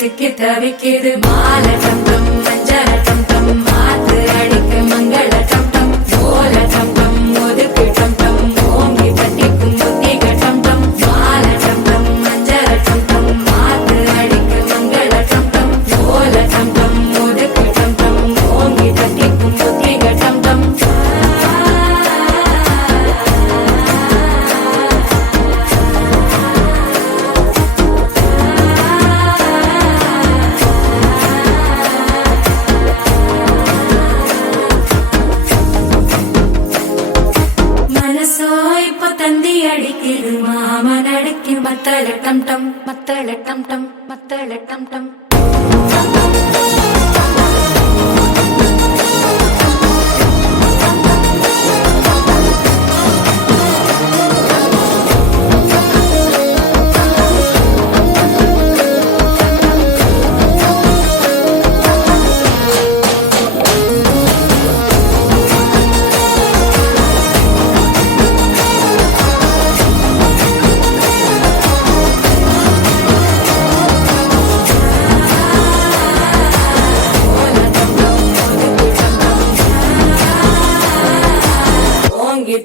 சிக்கி தவிக்குது மாலை டம் டம் மஞ்சள டம் டம் மாத்து அடிக்க மங்கள டம் டம் ஓல டம் டம் ஒதுக்கு டம் டம் ஓங்கி தட்டிக்கும் முத்திக டம் டம் மாலை டம் டம் மஞ்சள டம் டம் மாத்து அடிக்க மங்கள டம் டம் ஓல டம் டம் ஒதுக்கு டம் டம் ஓங்கி தட்டிக்கும் முத்திக டம் டம் தந்தி அடிக்குது மாமன் அடிக்கு மத்தள டம் டம் மத்தள டம் டம் மத்தள டம் டம்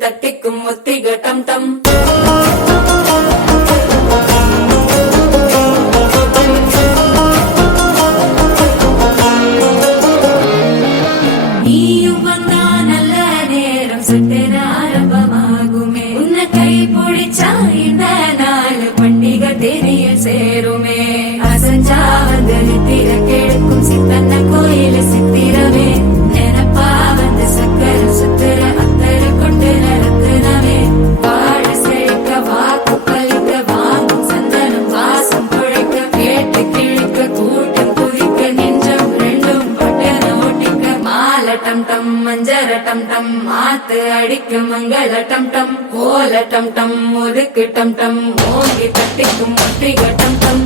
தட்டிக்கும் முத்திக டம் டம் நீயும் வந்தா நல்ல நேரம் சட்டென ஆரம்பமாகுமே உன்னை கை பிடிச்சா இந்த நாள் பண்டிகை தெரிய சேருமே அசஞ்சா வந்து நித்திர கெடுக்கும் சித்தன்ன கோயில சித்திரமே நினப்பா வந்து சக்கர சுத்திர அத்தரு கொண்டு நடத்துனவே வாழ செழிக்க வாக்கு பலிக்க வாங்கும் சந்தனம் வாசம் குழைக்க கேட்டு கிழிக்க கூட்டம் குதிக்க நெஞ்சம் ரெண்டும் பட்டன ஓட்டிக்க மாலை டம் டம் மஞ்சர டம் டம் மாத்து அடிக்க மங்கள டம் டம் கோல டம் டம் ஒதுக்கு டம் டம் ஓங்கி தட்டிக்கும் முத்திக டம் டம்